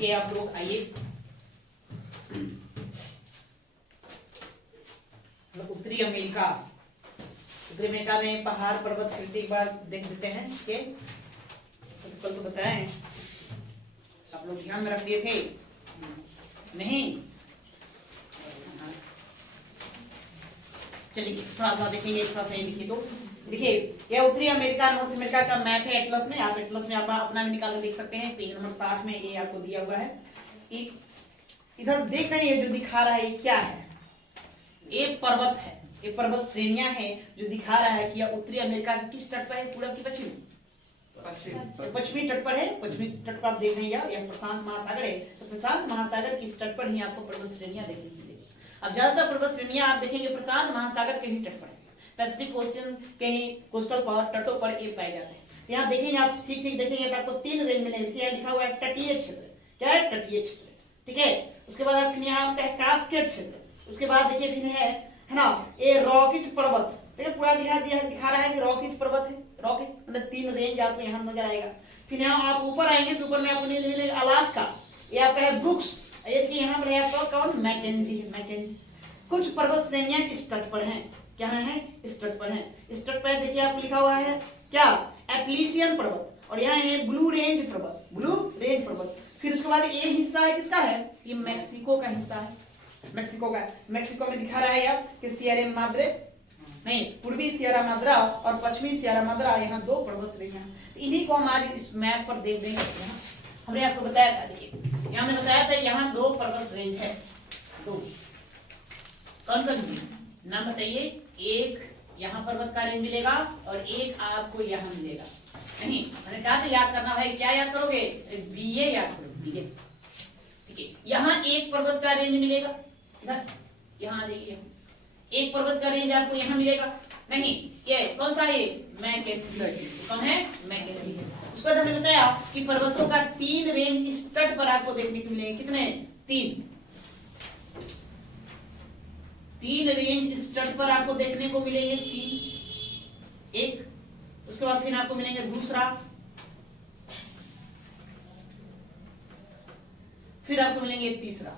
देखिए आप लोग आइए, उत्तरी अमेरिका, उत्तरी अमेरिका में पहाड़ पर्वत फिर से एक बार देख लेते हैं। ठीक है, सब कल तो बताएं, आप लोग ध्यान में रख दिए थे नहीं? चलिए थोड़ा सा देखेंगे, थोड़ा सा लिखिए। तो देखिए यह उत्तरी अमेरिका, नॉर्थ अमेरिका का मैप है एटलस में। आप एटलस में आप अपना भी निकाल कर देख सकते हैं, पेज नंबर 60 में ये आपको दिया हुआ है। इधर देख रहे हैं जो दिखा रहा है ये क्या है? एक पर्वत है, एक पर्वत श्रेणियां है जो दिखा रहा है कि यह उत्तरी अमेरिका के किस तट पर है, पूर्व की पश्चिम? पश्चिमी तट पर है। पश्चिमी तट पर आप देख रहे हैं यह प्रशांत महासागर है, तो प्रशांत महासागर किस तट पर ही आपको पर्वत श्रेणियां देखने को मिलेगी। अब ज्यादातर पर्वत श्रेणियां आप देखेंगे प्रशांत महासागर के ही तट पर है, पैसिफिक ओशियन के ही कोस्टल तटों पर ये पाए जाते हैं। तो यहाँ देखेंगे आप ठीक ठीक देखेंगे तो आपको 3 रेंज मिलेंगे। लिखा हुआ है तटीय क्षेत्र, क्या है? तटीय क्षेत्र। ठीक है, उसके बाद फिर यहाँ आपका है कास्केड क्षेत्र। उसके बाद देखिए फिर है ना ये रॉकेट पर्वत। देखिए पूरा दिखा रहा है कि रॉकेट पर्वत है, रॉकेट मतलब 3 रेंज आपको यहाँ नजर आएगा। फिर यहाँ आप ऊपर आएंगे तो ऊपर में आपको मिलेगा अलास्का, ये आपका है ब्रुक्स। ये देखिए यहाँ पर आपका कौन? मैकेंजी है, मैकेंजी। कुछ पर्वत श्रेणियां इस तट पर हैं, क्या है? इस तट पर हैं। इस तट पर देखिए आपको लिखा हुआ है क्या? एप्लीसियन पर्वत, और यहाँ है ब्लू रेंज पर्वत, ब्लू रेंज पर्वत। फिर उसके बाद ये हिस्सा है किसका है? ये मैक्सिको का हिस्सा है, मैक्सिको का। मैक्सिको में दिखा रहा है आप कि सियरा माद्रे नहीं, पूर्वी सियरा माद्रा और पश्चिमी सियरा माद्रा, यहाँ 2 पर्वत श्रेणियां। तो इन्हीं को हम आज इस मैप पर देख देंगे। हमने आपको बताया था, देखिए हमने बताया था यहाँ 2 पर्वत रेंज है, 2। कौन कौन नाम बताइए? एक यहाँ पर्वत का रेंज मिलेगा और एक आपको यहाँ मिलेगा। नहीं, मैंने कहा था याद करना है, क्या याद करोगे? बीए याद करो, बीए। ठीक है, यहाँ एक पर्वत का रेंज मिलेगा, इधर यहाँ देखिए एक पर्वत का रेंज आपको यहाँ मिलेगा। नहीं, ये कौन सा है? मैकेंजी। कौन है? मैकेंजी। उसके बाद हमने बताया कि पर्वतों का 3 रेंज इस तट पर आपको देखने को मिलेंगे। कितने? 3 रेंज इस तट पर आपको देखने को मिलेंगे, 3 एक। उसके बाद फिर आपको मिलेंगे दूसरा, फिर आपको मिलेंगे तीसरा,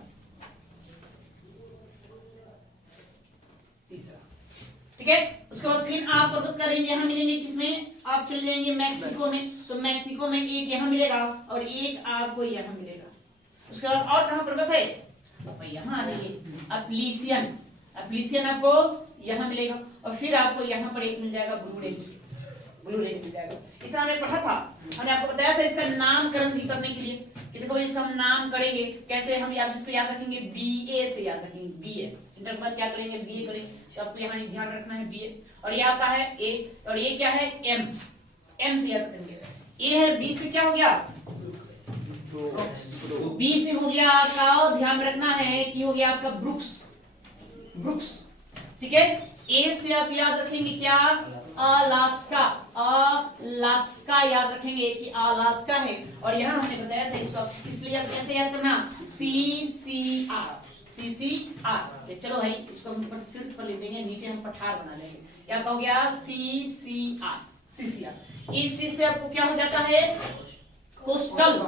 ठीक है। उसके बाद फिर आप पर्वत का रेंज यहाँ मिलेंगे किसमें? आप चले जाएंगे मैक्सिको में, तो मैक्सिको में एक यहाँ मिलेगा और एक आपको यहाँ मिलेगा। उसके बाद और कहाँ पर्वत है? यहाँ आ रही है एप्लीसियन, एप्लीसियन आपको यहाँ मिलेगा और फिर आपको यहाँ पर एक मिल जाएगा ब्लू रेंज, ब्लू रेंज मिल जाएगा। इतना हमने पढ़ा था, हमने आपको बताया था इसका नामकरण भी करने के लिए कि देखो इसका हम नाम करेंगे कैसे। हम इसको याद रखेंगे बीए से, याद रखेंगे बीए। इंटर के बाद क्या करेंगे? बीए करेंगे, तो आपको यहाँ ध्यान रखना है बीए। और ये आपका है ए और ये क्या है? एम, एम से याद करेंगे। ए है, बी से क्या हो गया? बी से हो गया आपका, ध्यान रखना है कि हो गया आपका ब्रुक्स, ब्रुक्स। ठीक है, ए से आप याद रखेंगे क्या? अलास्का, अलास्का याद रखेंगे कि अलास्का है। और यहाँ हमने बताया था इसको इसलिए कैसे याद करना? CCR, CCR। चलो भाई इसको हम ऊपर शीर्ष पर लिख देंगे, नीचे हम पठार बना लेंगे। क्या हो गया? CCR, CCR। इस सी से आपको क्या हो जाता है? Coastal,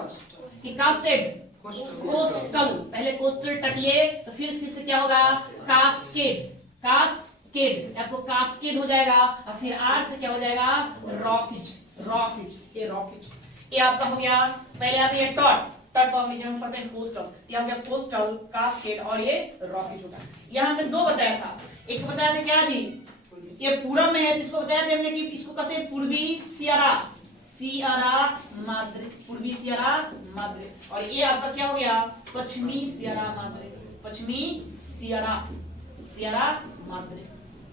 casted, coastal. पहले कोस्टल तटीय, तो फिर सी से क्या होगा? Cascade, cascade. आपको कास्केड हो जाएगा और फिर आर से क्या हो जाएगा? रॉकेज, रॉकेज। ये रॉकेज, ये आपका हो गया। पहले आप ये टॉट, टॉट को हम पढ़ते हैं कोस्टल, ये हो गया कोस्टल, कास्केड और ये रॉकेज होगा। यहाँ हमने 2 बताया था, एक बताया था क्या जी? ये पूरब में है, जिसको बताया था हमने कि इसको कहते हैं पूर्वी सियरा, सियरा माद्रे, पूर्वी सियरा माद्रे। और ये आपका क्या हो गया? पश्चिमी सियरा माद्रे, पश्चिमी Sierra, Sierra Madre,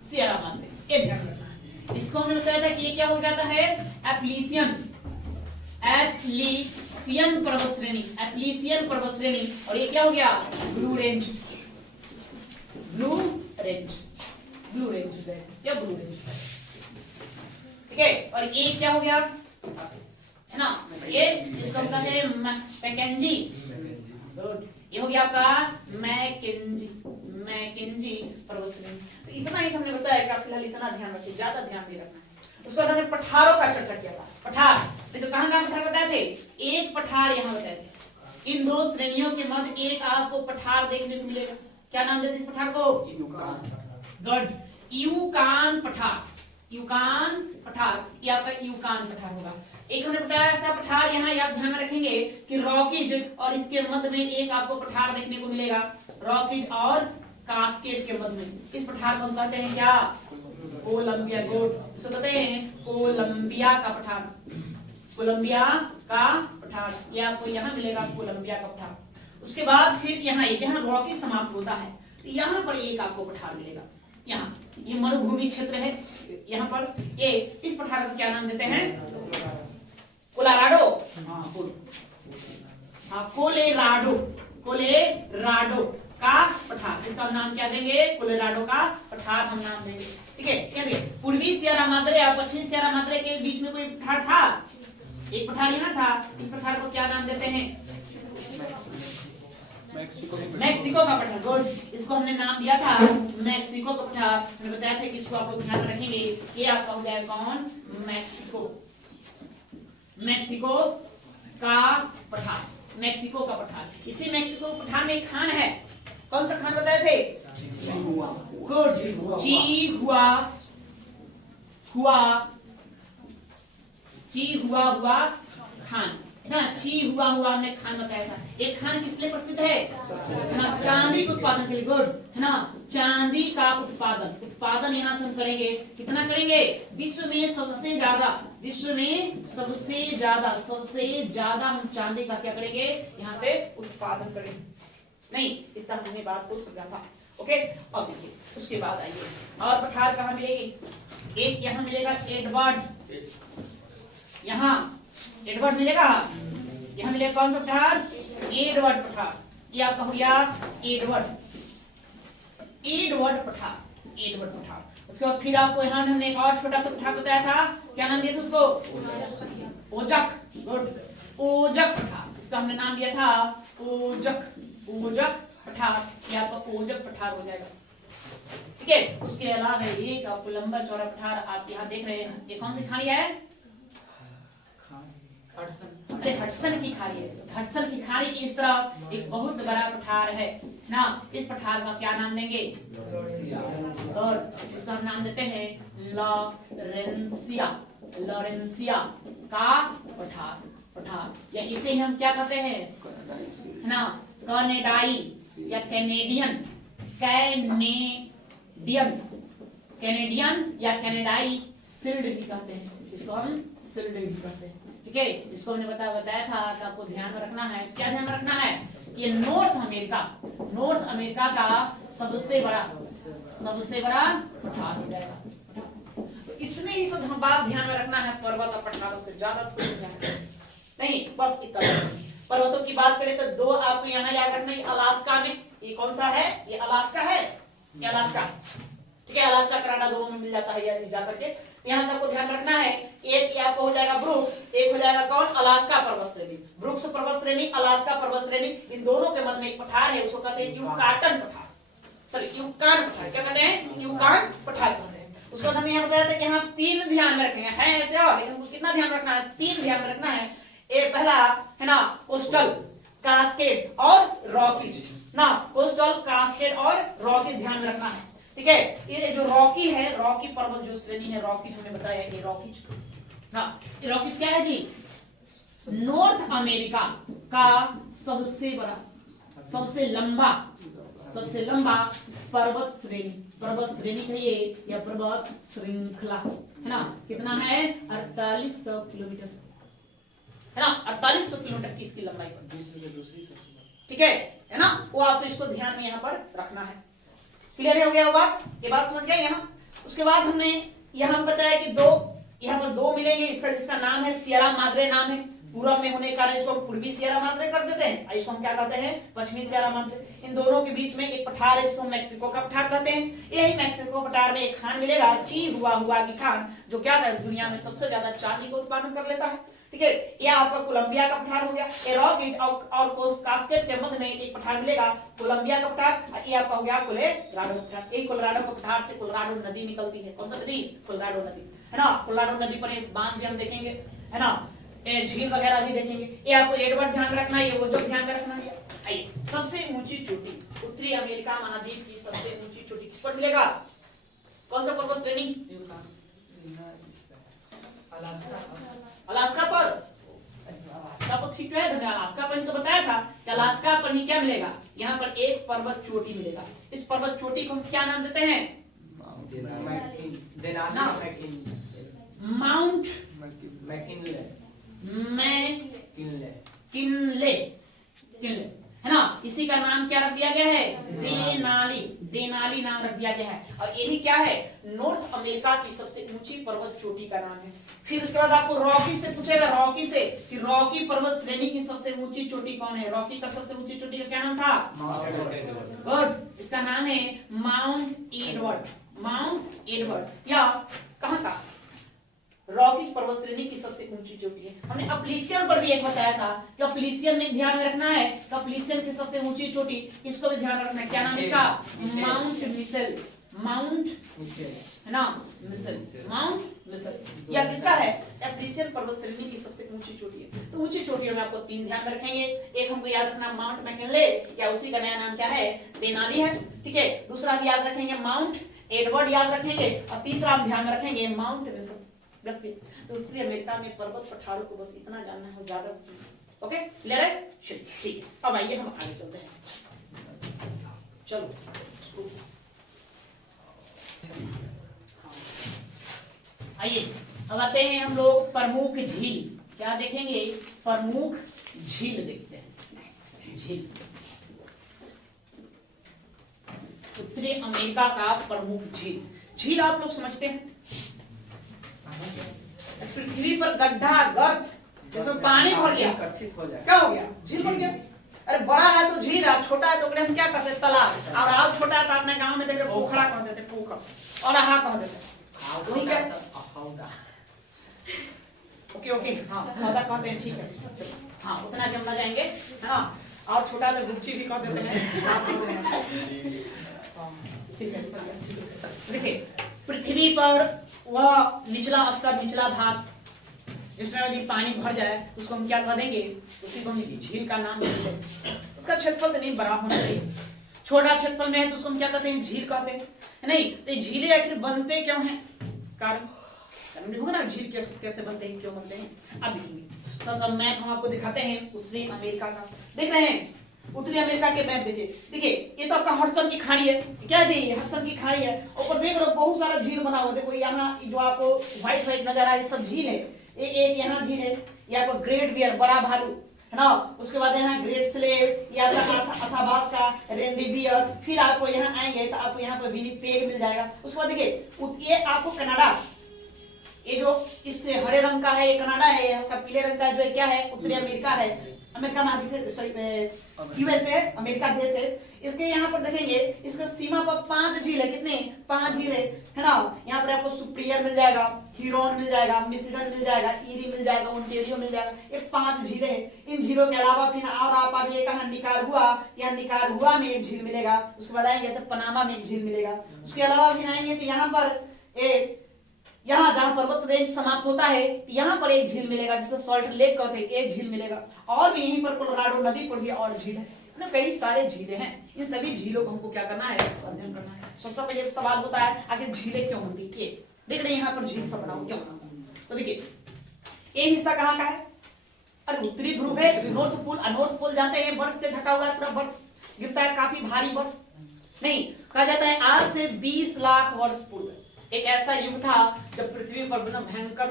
Sierra Madre. ये ध्यान रखना है। इसको हमने बताया था कि ये क्या हो जाता है? एप्लीसियन, एप्लीसियन पर्वत श्रेणी, एप्लीसियन पर्वत श्रेणी। और ये क्या हो गया? Blue range, blue range, blue range या ब्लू रेंज। ठीक है, और ये क्या हो गया? है ना, ये इसको हम कहते हैं मैकेंजी। ये हो गया आपका मैकेंजी, मैकेंजी पर्वत श्रेणी। तो इतना ही हमने बताया कि फिलहाल इतना ध्यान रखिए, ज्यादा ध्यान नहीं रखना है। उसके बाद हमने पठारों का चर्चा किया था। पठार देखो कहां कहां पठार बताए थे? एक पठार यहाँ बताए थे, इन दो श्रेणियों के मध्य एक आपको पठार देखने को मिलेगा। क्या नाम देते इस पठार को? गुड, यूकान पठार। यूकान पठार, ये आपका यूकान पठार होगा। एक हमने बताया था पठार, यहाँ आप ध्यान में रखेंगे कि रॉकीज और इसके मध्य में एक आपको पठार देखने को मिलेगा, रॉकीज और कास्केड के मध्य में। इस पठार को हम कहते हैं क्या? कोलंबिया। गुड, इसको कहते हैं कोलंबिया का पठार। कोलंबिया का पठार, ये आपको यहाँ मिलेगा, कोलंबिया का पठार। उसके बाद फिर यहाँ रॉकी समाप्त होता है, यहाँ पर एक आपको पठार मिलेगा। यहाँ ये मरुभूमि क्षेत्र है, यहाँ पर ये इस पठार को क्या नाम देते हैं? कोलोराडो। हाँ, कोलोराडो, कोलोराडो का पठार, इसका नाम क्या देंगे? कोलोराडो का पठार हम नाम देंगे। ठीक है, चलिए पूर्वी सियरा माद्रे और पश्चिमी सियरा माद्रे के बीच में कोई पठार था? एक पठार यहाँ था, इस पठार को क्या नाम देते हैं? मैक्सिको का पठार। गुड, इसको हमने नाम दिया था मैक्सिको का पठार। मैंने बताया था कि इसको आप लोग ध्यान में रखेंगे, ये आपका हो जाएगा कौन? मैक्सिको। मैक्सिको का पठार, मैक्सिको का पठार। इसी मैक्सिको पठार में एक खान है, कौन सा खान बताए थे? गुड, चिहुआहुआ खान है ना। चिहुआहुआ हमने खान बताया था। एक खान किस लिए प्रसिद्ध है ना? चांदी के उत्पादन के लिए। गुड, है ना, चांदी का उत्पादन यहाँ से हम करेंगे। कितना करेंगे? विश्व में सबसे ज्यादा हम चांदी का क्या करेंगे? यहाँ से उत्पादन करेंगे। नहीं, इतना हमने बात को समझा था। ओके, अब देखिए उसके बाद आइए और पठार कहाँ मिलेगी? एक यहाँ मिलेगा एडवर्ड, यहाँ एडवर्ड मिलेगा। यहाँ मिलेगा कौन सा पठार? एडवर्ड पठार। ये आपका हो गया एडवर्ड पठार, एडवर्ड पठार। उसके बाद फिर आपको यहाँ हमने एक और छोटा सा पठार बताया था, क्या नाम दिया था उसको? ओजक। गुड, ओजक पठार, इसका हमने नाम दिया था ओजक पठार। ये आपका ओजक पठार हो जाएगा। ठीक है, उसके अलावा एक आपको लंबा चौड़ा पठार आप यहाँ देख रहे हैं, ये कौन सी खाड़ी है? हडसन की खाड़ी है। हडसन की खाड़ी की इस तरफ एक बहुत बड़ा पठार है ना। इस पठार का क्या नाम देंगे? और इसका हम नाम देते हैं लॉरेंसिया का पठार, या इसे हम क्या कहते हैं? है ना, कनाडाई या कैनेडियन या कनाडाई सिल्ड भी कहते हैं। इसको हम सिल्ड भी कहते हैं। ठीक है, इसको हमने बताया था कि आपको ध्यान में रखना है। क्या ध्यान में रखना है? ये नॉर्थ अमेरिका का सबसे बड़ा पठार हो जाएगा। तो इतने ही तो बात ध्यान में रखना है पर्वत और पठारों से, ज्यादा तो ध्यान नहीं, बस इतना। पर्वतों की बात करें तो दो आपको यहाँ याद रखना है। अलास्का में, ये कौन सा है? ये अलास्का है, ये अलास्का। ठीक है, अलास्का कनाडा दोनों में मिल जाता है या जाकर के। यहाँ सबको ध्यान रखना है, एक आपको हो जाएगा ब्रुक्स, एक हो जाएगा कौन? अलास्का पर्वत श्रेणी। ब्रुक्स पर्वत श्रेणी, अलास्का पर्वत श्रेणी, इन दोनों के मध्य में एक पठार है, उसको कहते हैं यूकाटन पठार। सॉरी, यूकान पठार। क्या कहते हैं? यूकान पठार कहते हैं। उसको हम यहाँ बताया था कि यहाँ 3 ध्यान में रखेंगे, है ऐसे और, लेकिन कितना ध्यान रखना है? 3 ध्यान में रखना है। एक पहला है ना, कोस्टल, कास्केड और रॉकीज ना। कोस्टल, कास्केड और रॉकीज ध्यान में रखना है। ठीक है, ये जो रॉकी है, रॉकी पर्वत जो श्रेणी है, रॉकीज हमने बताया, ये रॉकीज ना। ये रॉकीज क्या है जी? नॉर्थ अमेरिका का सबसे बड़ा, सबसे लंबा पर्वत श्रेणी कहिए या पर्वत श्रृंखला है ना। कितना है? 4800 किलोमीटर है ना, 4800 किलोमीटर की इसकी लंबाई पर। ठीक है ना, वो आपको इसको ध्यान में यहाँ पर रखना है। क्लियर हो गया वो बात? ये बात समझ गए यहाँ? उसके बाद हमने यहाँ बताया कि यहाँ पर दो मिलेंगे, जिसका नाम है सियरा माद्रे नाम है। पूर्व में होने के कारण इसको पूर्वी सियरा माद्रे कर देते हैं, और इसको हम क्या कहते हैं? पश्चिमी सियरा माद्रे। इन दोनों के बीच में एक पठार है, जिसको मैक्सिको का पठार कहते हैं। यही मैक्सिको पठार में एक खान मिलेगा, चिहुआहुआ की खान, जो क्या है? दुनिया में सबसे ज्यादा चांदी का उत्पादन कर लेता है। ठीक है, यह आपका कोलंबिया का पठार हो गया। ये रॉकीज और कास्केड के मध्य में एक पठार मिलेगा, कोलंबिया का पठार। ये आपका हो गया कोलोराडो पठार। एक कोलोराडो का पठार से कोलोराडो नदी निकलती है। कौन सा नदी? कोलोराडो नदी है ना। कोलोराडो नदी पर एक बांध भी हम देखेंगे है ना। झील वगैरह भी देखेंगे। ये आपको एडवर्ड ध्यान रखना है, ये वो जो ध्यान रखना है। आइए, सबसे ऊंची चोटी उत्तरी अमेरिका महाद्वीप की सबसे ऊंची चोटी किस पर मिलेगा? कौन सा पर्वत श्रेणी? अलास्का पर। अलास्का पर ठीक है, अलास्का पर ही तो बताया था कि अलास्का पर ही क्या मिलेगा? यहाँ पर एक पर्वत चोटी मिलेगा। इस पर्वत चोटी को हम क्या नाम देते हैं? माउंट मैकिनले है ना। इसी का नाम क्या रख दिया गया है? देनाली नाम रख दिया गया है। और यही क्या है? नॉर्थ अमेरिका की सबसे ऊंची पर्वत चोटी का नाम है। फिर उसके बाद आपको रॉकी से पूछेगा, रॉकी से कि रॉकी पर्वत श्रेणी की सबसे ऊंची चोटी कौन है? रॉकी का सबसे ऊंची चोटी का क्या नाम था? गुड, इसका नाम है माउंट एडवर्ड। या कहां का? रॉकी पर्वत श्रेणी की सबसे ऊंची चोटी है। हमने अपलिसियन पर भी एक बताया था कि अपलिसियन में ध्यान में रखना है कि अपलिसियन की सबसे ऊंची चोटी इसको भी ध्यान रखना है। क्या नाम है इसका? माउंट मिशेल है ना, माउंट मिशेल। या किसका है? अपलिसियन पर्वत श्रेणी की सबसे ऊंची चोटी है। तो ऊंची चोटियों में आपको तीन ध्यान में रखेंगे। एक हमको याद रखना माउंट मैकिनले, या उसी का नया नाम क्या है? देनाली है। ठीक है, दूसरा हम याद रखेंगे माउंट एडवर्ड याद रखेंगे, और तीसरा हम ध्यान में रखेंगे माउंट मिशेल। बस ये तो उत्तरी अमेरिका में पर्वत पठारों को बस इतना जानना है, ज्यादा। ओके, क्लियर है? ठीक है, अब आइए हम आगे चलते हैं। चलो आइए, अब आते हैं हम लोग प्रमुख झील। क्या देखेंगे? प्रमुख झील देखते हैं। झील, उत्तरी अमेरिका का प्रमुख झील आप लोग समझते हैं, पृथ्वी पर गड्ढा गर्त जिसमें पानी भर गया, क्या हो गया? झील बन गया। अरे बड़ा है तो झील है, छोटा है तो हम क्या कहते हैं? तालाब। और आप छोटा है तो अपने गांव में देखे पोखरा कह देते, पोखर, और आहा कह देते। वही क्या? ओके, हाँ हौदा कहते हैं, ठीक है। हाँ, उतना जमना जाएंगे, हाँ। और छोटा तो गुप्ची भी कह देते हैं। देखिए, पृथ्वी पर वह निचला स्तर, निचला भाग जिसमें यदि पानी भर जाए उसको हम क्या कह देंगे? उसी को हम झील का नाम देंगे। उसका क्षेत्रफल तो नहीं बड़ा होना चाहिए, छोटा क्षेत्रफल में है तो उसको हम क्या कहते हैं? झील कहते हैं। नहीं तो झीलें आखिर बनते क्यों हैं? कारण होगा ना, झील कैसे बनते हैं, क्यों बनते हैं? अब देखेंगे। तो सब मैप हम आपको दिखाते हैं उत्तरी अमेरिका का। देख रहे हैं उत्तरी अमेरिका के मैप? देखिए ये तो आपका हडसन की खाड़ी है। क्या है ये? हडसन की खाड़ी है। ऊपर देख रहे हो बहुत सारा झील बना हुआ। देखो यहाँ जो आपको व्हाइट नजर आ रहा है, सब झील है। एक यहाँ झील है, या आपको ग्रेट बियर बड़ा भालू है ना। उसके बाद यहाँ ग्रेट स्लेव, या अथाबास्का, रेनडिवियर। फिर आपको यहाँ आएंगे तो आपको यहाँ पर विनिपेग मिल जाएगा। उसके बाद देखिए ये आपको कनाडा, ये जो इससे हरे रंग का है ये कनाडा है, हल्का पीले रंग का जो है क्या है? उत्तरी अमेरिका है। अमेरिका महाद्वीप, सॉरी यूएसए, अमेरिका देश है। इसके यहाँ पर देखेंगे इसका सीमा पर 5 झील है। कितने? 5 झील है ना। यहाँ पर आपको सुप्रियर मिल जाएगा, ह्यूरॉन मिल जाएगा, मिशिगन मिल जाएगा, ईरी मिल जाएगा, ओंटारियो मिल जाएगा। ये 5 झीलें हैं। इन झीलों के अलावा फिर और आप आ जाइए कहाँ? निकारागुआ, या निकारागुआ में एक झील मिलेगा। उसके बाद आएंगे तो पनामा में एक झील मिलेगा। उसके अलावा फिर आएंगे तो यहाँ पर यहाँ जहाँ पर्वत रेंज समाप्त होता है यहाँ पर एक झील मिलेगा जिसे सॉल्ट लेक कहते हैं, एक झील मिलेगा। और भी यहीं पर कोलोराडो नदी पर भी और झील है ना, कई सारे झीलें हैं। इन सभी झीलों को हमको क्या करना है? अध्ययन करना है। सबसे पहले सवाल होता है आखिर झीलें क्यों बनती है? देख रहे हैं यहाँ पर झील सब बना क्यों बना? तो देखिए ये हिस्सा कहाँ का है? अरे उत्तरी ध्रुव है, नॉर्थ पोल। नॉर्थ पोल जानते हैं बर्फ से ढका हुआ है, पूरा बर्फ गिरता है, काफी भारी बर्फ। नहीं, कहा जाता है आज से 20 लाख वर्ष पूर्व एक ऐसा युग था जब पृथ्वी पर भयंकर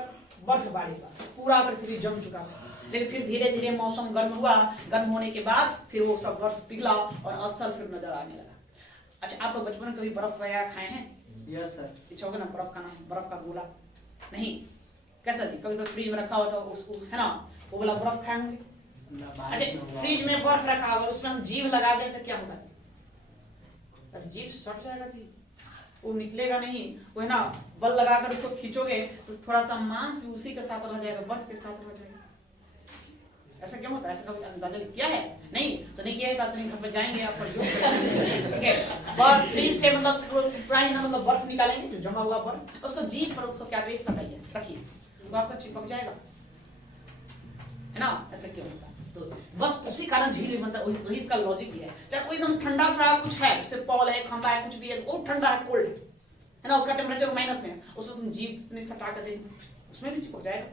बर्फबारी हुआ, पूरा पृथ्वी जम चुका था। लेकिन फिर धीरे धीरे मौसम गर्म हुआ, गर्म होने के बाद फिर वो सब बर्फ पिघला और स्थल फिर नजर आने लगा। अच्छा, आप लोग बचपन में कभी बर्फ वगैरह खाए हैं? Yes sir. इच्छा होगा ना बर्फ खाना है, बर्फ का गोला? नहीं, कैसा जी? कभी फ्रिज में रखा हुआ था उसको है ना, वो बोला बर्फ खाएंगे। अच्छा, फ्रिज में बर्फ रखा हुआ उसमें हम जीभ लगा दें तो क्या होगा? जीभ सट जाएगा जी, वो निकलेगा नहीं। वो है ना, बल लगाकर उसको खींचोगे तो थोड़ा सा मांस भी उसी के साथ रह जाएगा, बर्फ के साथ रह जाएगा। ऐसा क्यों होता है? ऐसा कभी अंदाजा किया है? नहीं तो नहीं किया है तो अपने घर पे जाएंगे, आप प्रयोग करेंगे। ठीक है, बर्फ फ्रीज से मतलब बर्फ निकालेंगे जो जमा हुआ बर्फ, उसको जीभ पर उसको क्या करिए? सटाइए, रखिए, वो आपका चिपक जाएगा। है ना, ऐसा क्यों होता है? तो बस उसी कारण झील बनता है, वही इसका लॉजिक भी है। चाहे कोई एकदम ठंडा सा कुछ है, जैसे पॉल है, खंबा है, कुछ भी है, वो ठंडा है, कोल्ड है ना, उसका टेम्परेचर माइनस में है, उसमें तुम जीव इतने सटा कर दे, उसमें भी चिपक जाएगा,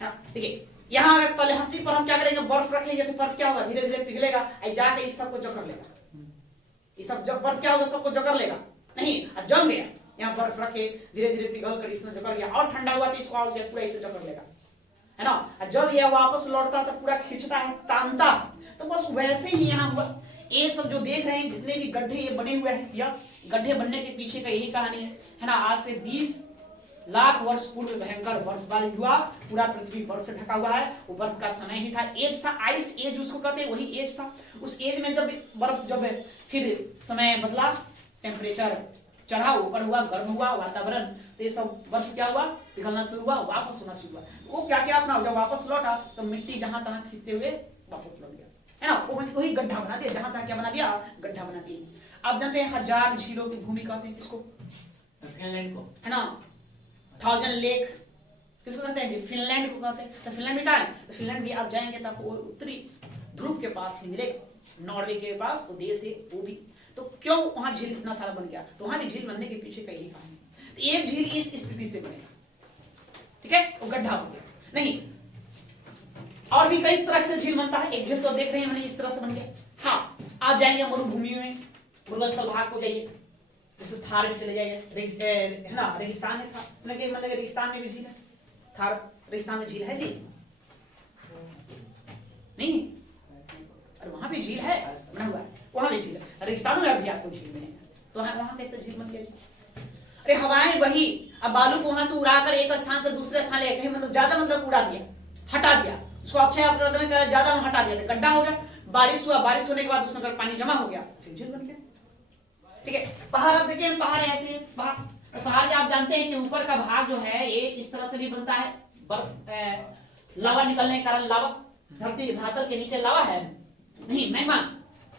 है ना। देखिए यहाँ अगर तलहटी पर हम क्या करेंगे, बर्फ रखेंगे तो बर्फ क्या होगा, धीरे धीरे पिघलेगा, जाके इस सबको जकड़ लेगा, ये सब जब बर्फ क्या होगा, सबको जकड़ लेगा, नहीं जम गया, यहाँ बर्फ रखे, धीरे धीरे पिघल कर इसमें जकड़ गया, और ठंडा हुआ तो इसको और पूरा इसे जकड़ लेगा, है ना। जब यह वापस लौटता तो पूरा खींचता है, तानता, तो बस वैसे ही यहाँ हुआ। ये सब जो देख रहे हैं, जितने भी गड्ढे ये बने हुए हैं, या गड्ढे बनने के पीछे का यही कहानी है ना। आज से 20 लाख वर्ष पूर्व भयंकर बर्फबारी हुआ, पूरा पृथ्वी बर्फ से ढका हुआ है, वो बर्फ का समय ही था, एज था, आइस एज उसको कहते हैं, वही एज था। उस एज में जब बर्फ जब फिर समय बदला, टेम्परेचर चढ़ा, ऊपर हुआ, गर्म हुआ वातावरण, तो ये सब बर्फ क्या हुआ, पिघलना शुरू हुआ, वापस होना शुरू हुआ। वो क्या क्या अपना जब वापस लौटा तो मिट्टी जहां तहां खींचते हुए वापस लौट गया, है ना, वही गड्ढा बना दिया, जहां तहां क्या बना दिया, गड्ढा बना दिया। आप जानते हैं 1000 झीलों की भूमि कहते हैं किसको, फिनलैंड को, है ना। 1000 लेक किसको कहते हैं, फिनलैंड को कहते हैं। तो फिनलैंड में क्या है, तो फिनलैंड भी आप जाएंगे तो आपको उत्तरी ध्रुव के पास ही मिलेगा, नॉर्वे के पास वो देश है वो भी। तो क्यों वहां झील इतना सारा बन गया, तो वहां भी झील बनने के पीछे का यही कहानी है। तो एक झील इस स्थिति से बनेगा, ठीक है, वो गड्ढा हो गया नहीं, और भी कई तरह से झील बनता है। एक झील तो देख रहे हैं मैंने इस तरह से बन गया। हाँ, आप जाएंगे मरुभूमि में, मरुस्थल भाग को जाइए, जैसे थार में चले जाइए, है ना, रेगिस्तान है था, मतलब रेगिस्तान में भी झील है, थार रेगिस्तान में झील है जी नहीं, और वहां भी झील है, बना हुआ है, वहां भी झील है, रेगिस्तानों में भी आपको झील मिलेगा। तो वहां कैसे झील बन गया? अरे हवाएं बही, अब बालू को वहां से उड़ाकर एक स्थान से दूसरे स्थान ले गए, मतलब ज्यादा मतलब उड़ा दिया, हटा दिया उसको, अक्षय अपराधन कर ज्यादा हटा दिया, गड्ढा हो गया, बारिश हुआ, बारिश होने के बाद उसमें अगर पानी जमा हो गया फिर झील बन गया, ठीक है। पहाड़, अब देखिए पहाड़ ऐसे पहाड़ आप जानते हैं कि ऊपर का भाग जो है ये इस तरह से भी बनता है, बर्फ लावा निकलने के कारण, लावा धरती धरातल के नीचे लावा है नहीं, मैग्मा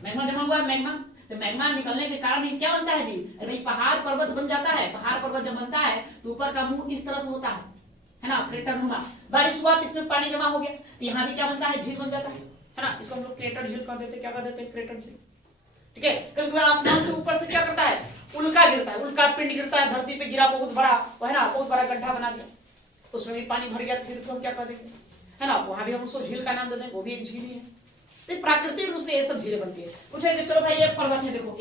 जमा हुआ है, मैग्मा, तो मैग्मा निकलने के कारण ही क्या बनता है जी, अरे पहाड़ पर्वत बन जाता है। पहाड़ पर्वत जब बनता है तो ऊपर का मुंह इस तरह से होता है ना, क्रेटर नुमा, बारिश हुआ तो इसमें पानी जमा हो गया, तो यहाँ भी क्या बनता है, झील बन जाता है ना। इसको हम लोग क्रेटर झील कह देते, क्या कह देते हैं, क्रेटर झील, ठीक है। कभी आसमान से ऊपर से क्या करता है, उल्का गिरता है, उल्का पिंड गिरता है, धरती पे गिरा, बहुत बड़ा, है ना, बहुत बड़ा गड्ढा बना दिया, उसमें भी पानी भर गया, फिर उसको हम क्या कह देंगे, है ना, वहां भी हम उसको झील का नाम दे देंगे, वो भी एक झील ही है। तो प्राकृतिक रूप से ये सब झीलें बनती है। कुछ है कि चलो भाई ये पर्वत है, देखो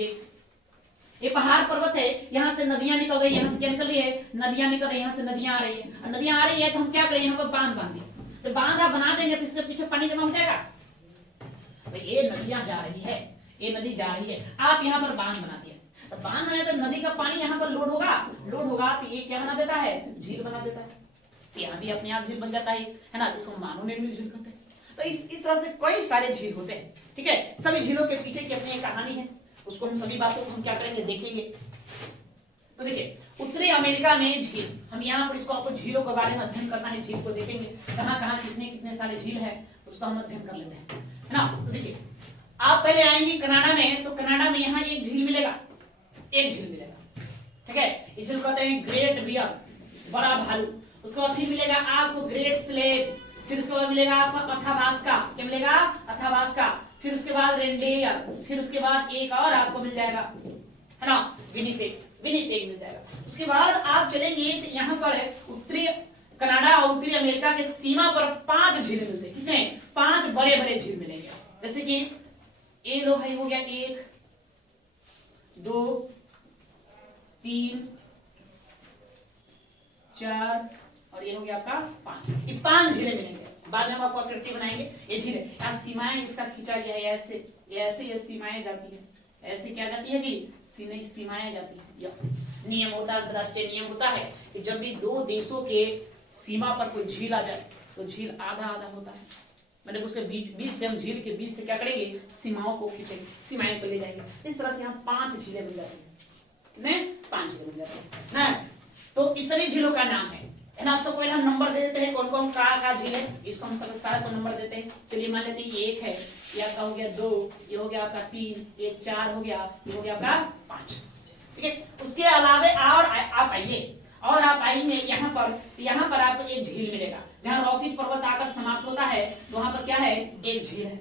ये पहाड़ पर्वत है, यहाँ से नदियां निकल रही है, यहाँ से क्या निकल रही है, नदियां निकल रही है, यहाँ से नदियां आ रही है, और नदियां आ रही है तो हम क्या करें, यहाँ पर बांध बांधिए, तो बांध आप बना देंगे तो इसके पीछे पानी जमा हो जाएगा। तो ये नदियां जा रही है, ये नदी जा रही है, आप यहाँ पर बांध बना दिया, तो बांध बनाया तो नदी का पानी यहाँ पर लोड होगा तो ये क्या बना देता है, झील बना देता है, यहाँ भी अपने आप झील बन जाता है ना, जिसको मानव निर्मित झील कहते हैं। तो इस तरह से कई सारे झील होते हैं, ठीक है। सभी झीलों के पीछे की अपनी एक कहानी है, उसको हम सभी बातों को हम क्या करेंगे, देखेंगे। तो देखिए उत्तरी अमेरिका में झील, हम यहाँ पर इसको आपको झीलों के बारे में अध्ययन करना है, झील को देखेंगे कहाँ कितने सारे झील है, उसको हम अध्ययन कर लेते हैं, है ना। तो देखिए आप पहले आएंगे कनाडा में, तो कनाडा में यहाँ एक झील मिलेगा, ठीक है, ये झील कहते हैं ग्रेट बियर, बड़ा भालू। उसके बाद फिर मिलेगा आपको ग्रेट स्लेट, फिर उसके बाद मिलेगा आपका अथाबास्का, क्या मिलेगा, अथाबास्का, फिर उसके बाद रेंडेयर, फिर उसके बाद एक और आपको मिल जाएगा, है ना, विनिपेग मिल जाएगा। उसके बाद आप चलेंगे तो यहाँ पर उत्तरी कनाडा और उत्तरी अमेरिका के सीमा पर 5 झील मिलते हैं, कितने, 5 बड़े बड़े झील मिलेंगे। जैसे कि ये लो भाई, हो गया 1 2 3 4 और ये हो गया आपका 5, ये 5 झीलें मिलेंगे। बाद में हम आपको आकृति बनाएंगे, ये झीलें, यहाँ सीमाएं इसका खींचा गया है, ऐसे ये सीमाएं जाती है, ऐसे क्या जाती है जी, सीमाएं जाती है। नियम होता है, अंतरराष्ट्रीय नियम होता है कि जब भी 2 देशों के सीमा पर कोई झील आ जाए तो झील आधा होता है, मतलब उसके बीच से हम झील के बीच से क्या करेंगे, सीमाओं को खींचेंगे, सीमाएं को ले जाएंगे। इस तरह से यहाँ 5 झीलें मिल जाती है, कितने, 5 झीलें मिल जाती है। तो इस सभी झीलों का नाम है ना। आप सबको पहले हम नंबर दे देते हैं, कौन कौन का झील है, इसको हम सब सारा को नंबर देते हैं। चलिए मान लेते हैं ये 1 है, ये आपका हो गया 2, ये हो गया आपका 3, ये 4 हो गया, ये हो गया आपका 5, ठीक है। उसके अलावा और आप आइए, और आप आएंगे यहाँ पर आपको एक झील मिलेगा, जहाँ रॉकीज पर्वत आकर समाप्त होता है, तो वहां पर क्या है, एक झील है,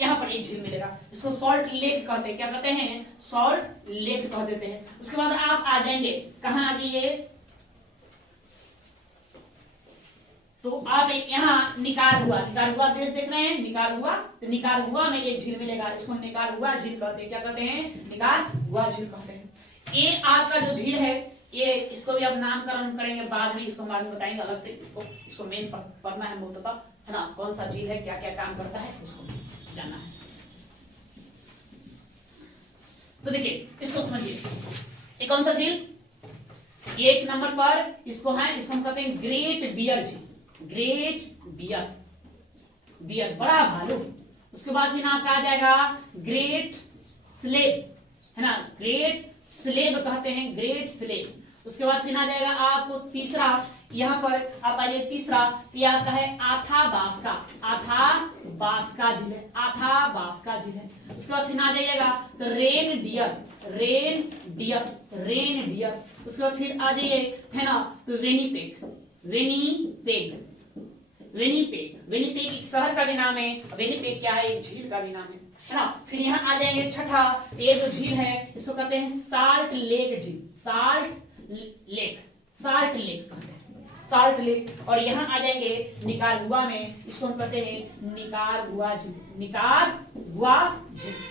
यहाँ पर एक झील मिलेगा, इसको सॉल्ट लेक कहते हैं। क्या कहते हैं, सॉल्ट लेक कह देते हैं। उसके बाद आप आ जाएंगे, कहाँ आ जाइए, तो आप एक यहाँ निकारगुआ देश देख रहे हैं, निकारगुआ, तो निकारगुआ में एक झील मिलेगा, इसको निकारगुआ झील कहते हैं। क्या कहते हैं, निकारगुआ झील कहते हैं। ये आपका जो झील है, ये इसको भी अब नामकरण करेंगे बाद में, इसको बाद में बताएंगे अलग से, इसको मेन पढ़ना है मूलतः, है ना, कौन सा झील है, क्या क्या काम करता है, उसको जानना है। तो देखिए इसको समझिए, ये कौन सा झील, एक नंबर पर इसको है, इसको हम कहते हैं ग्रेट बियर झील, ग्रेट बियर बड़ा भालू। उसके बाद भी नाम कहा जाएगा ग्रेट स्लेब, है ना, ग्रेट स्लेब कहते हैं, ग्रेट स्लेब। उसके बाद फिर आ जाएगा आपको तीसरा, यहाँ पर आप आइए तीसरा, ये आता है आथाबास्का, आथाबास्का झील है, आथाबास्का झील है। उसके बाद फिर आ जाइएगा तो रेन डियर। उसके बाद फिर आ जाइए, है ना, तो वेनिपेग एक शहर का भी नाम है, वेनिपेग क्या है, एक झील का भी नाम है ना। फिर यहाँ आ जाएंगे छठा, ये जो झील है इसको कहते हैं साल्ट लेक झील, साल्ट लेक कहते हैं, साल्ट लेक। और यहाँ आ जाएंगे निकारगुआ में, इसको हम कहते हैं निकारगुआ झील,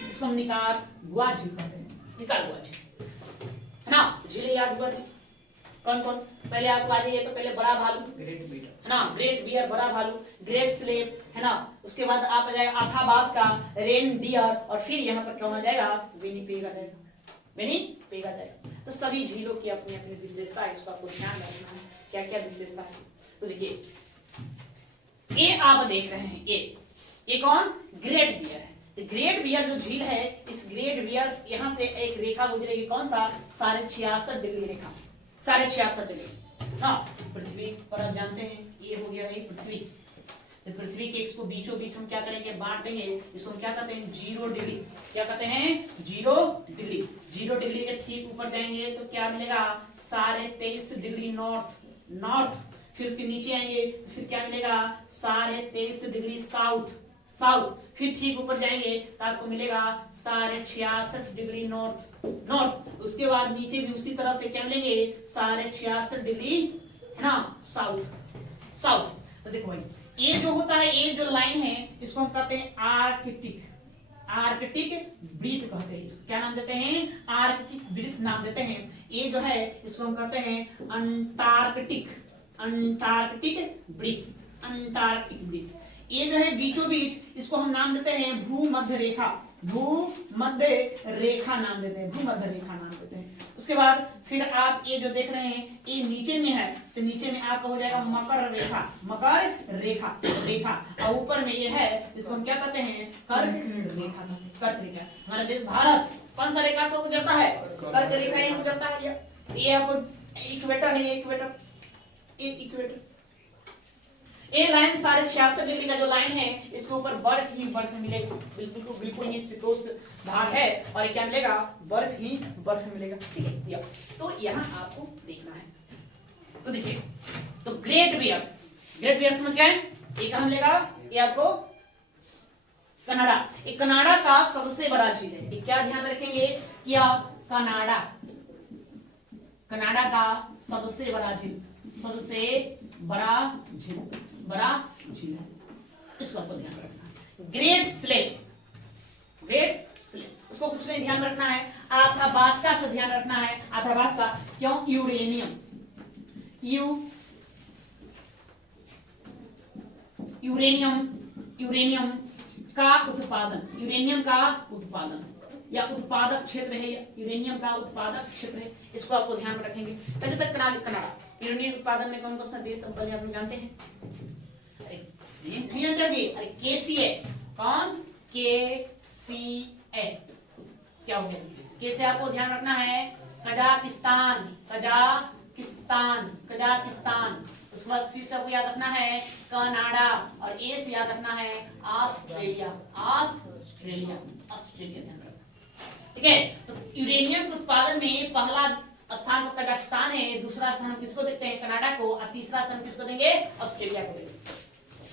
इसको हम निकारगुआ झील कहते हैं, निकारगुआ झील, है ना। झील याद हुआ जी, कौन कौन, पहले आपको आ जाइए, तो पहले बड़ा भालू, ग्रेट बियर, है ना, ग्रेट बियर बड़ा भालू, ग्रेट स्लेब, है ना। उसके बाद आप आ जाएगा आथाबास्का, रेन डियर, और फिर यहाँ पर कौन आ जाएगा, विनिपेग आ जाएगा। तो सभी झीलों की अपनी अपनी विशेषता है, इसको आपको ध्यान रखना है, क्या क्या विशेषता है। तो देखिए ये आप देख रहे हैं, ये कौन, ग्रेट बियर है। तो ग्रेट बियर जो झील है, इस ग्रेट बियर यहाँ से एक रेखा गुजरेगी, कौन सा, 66.5 डिग्री रेखा, 66.5 डिग्री। हाँ, पृथ्वी पर आप जानते हैं ये हो गया है पृथ्वी, तो पृथ्वी के इसको बीचों बीच हम क्या करेंगे, बांट देंगे, इसको हम क्या कहते हैं, 0 डिग्री, क्या कहते हैं, 0 डिग्री के ठीक ऊपर जाएंगे तो क्या मिलेगा, 23.5 डिग्री नॉर्थ। फिर उसके नीचे आएंगे, फिर क्या मिलेगा, 23.5 डिग्री साउथ। फिर ठीक ऊपर जाएंगे तो आपको मिलेगा 66.5 डिग्री नॉर्थ। उसके बाद नीचे भी उसी तरह से क्या मिलेंगे, 66.5 डिग्री, है ना, साउथ। तो देखो भाई, ये जो होता है, ये जो लाइन है, इसको हम कहते हैं आर्कटिक वृत्त कहते हैं। इसको क्या नाम देते हैं, आर्कटिक वृत्त नाम देते हैं। ये जो है इसको हम कहते हैं अंटार्कटिक वृत्त। ये जो है बीचों बीच, इसको हम नाम देते हैं भूमध्य रेखा नाम देते हैं। उसके बाद फिर आप ये जो देख रहे हैं, ये नीचे में है, तो नीचे में आपका हो जाएगा मकर रेखा, और ऊपर में ये है, इसको हम क्या कहते हैं, कर्क रेखा। हमारा देश भारत कौन सा रेखा से गुजरता है, कर्क रेखा ही गुजरता है। ये आपको इक्वेटर है, इक्वेटर। ये लाइन 66.5 डिग्री का जो लाइन है, इसके ऊपर बर्फ ही बर्फ मिलेगा, बिल्कुल ही शीतोष्ण भाग है, और क्या मिलेगा, बर्फ ही बर्फ मिलेगा। ठीक है, तो यहाँ आपको देखना है। तो देखिए, तो ग्रेट बियर समझ गए, ये कहाँ मिलेगा, ये आपको कनाडा का सबसे बड़ा झील है। ये क्या ध्यान रखेंगे, क्या, कनाडा का सबसे बड़ा झील है, इस बात को ध्यान रखना है। ग्रेट स्लेब, उसको कुछ नहीं ध्यान रखना है, आथाबास्का से ध्यान रखना है। आथाबास्का क्यों, यूरेनियम का उत्पादन या उत्पादक क्षेत्र है, यूरेनियम का उत्पादक क्षेत्र है, इसको आपको ध्यान में रखेंगे। तब तक कनाडा यूरेनियम उत्पादन में कौन कौन सा देश आप जानते हैं, नहीं जानते जी, अरे केसीए, कौन, केसीए क्या हो, कैसे आपको ध्यान रखना है, कजाकिस्तान। उसके बाद सी से आपको याद रखना है कनाडा, और ए से याद रखना है ऑस्ट्रेलिया ध्यान रखना। ठीक है, तो यूरेनियम के उत्पादन में पहला स्थान पर कजाकिस्तान है, दूसरा स्थान हम किसको देखते हैं, कनाडा को, और तीसरा स्थान किसको देंगे, ऑस्ट्रेलिया को देंगे,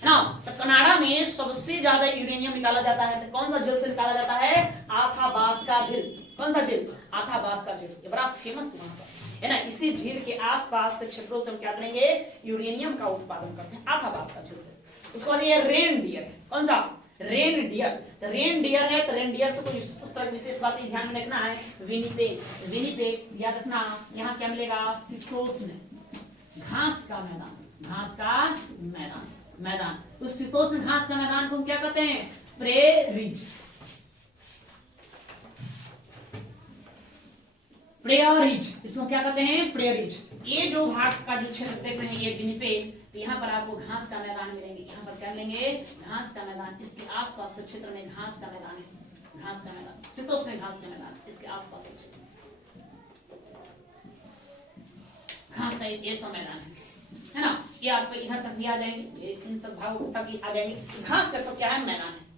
है ना। तो कनाडा में सबसे ज्यादा यूरेनियम निकाला जाता है, तो कौन सा झील से निकाला जाता है, आथाबास्का झील। कौन सा झील, आथाबास्का झील, ये बड़ा फेमस वहां पर है ना। इसी झील के आसपास के क्षेत्रों से हम क्या करेंगे, यूरेनियम का उत्पादन करते हैं, आथाबास्का झील से। उसके बाद ये रेन डियर है, कौन सा, रेन डियर। तो रेन डियर है, तो रेन डियर से कोई उस तरह विशेष बात ध्यान में रखना है, विनिपेग, विनिपेग याद रखना, यहाँ क्या मिलेगा, शीतोष्ण घास का मैदान, घास का मैदान, मैदान। तो शीतोष्ण घास का मैदान को हम क्या कहते हैं, प्रेरिज, प्रेरिज, इसको क्या कहते हैं, प्रेरिज। ये जो भाग का जो क्षेत्र देख रहे हैं, ये विनिपेग, तो यहाँ पर आपको घास का मैदान मिलेंगे, यहाँ पर क्या मिलेंगे, घास का मैदान। इसके आसपास के क्षेत्र में घास का मैदान है, घास का मैदान, शीतोष्ण घास का मैदान, इसके आसपास के क्षेत्र घास का ये सब मैदान है ना। ये आपको इधर तक भी आ जाएंगे, इन सब भागों तक भी आ जाएंगे। घास का सब क्या है, मैदान है।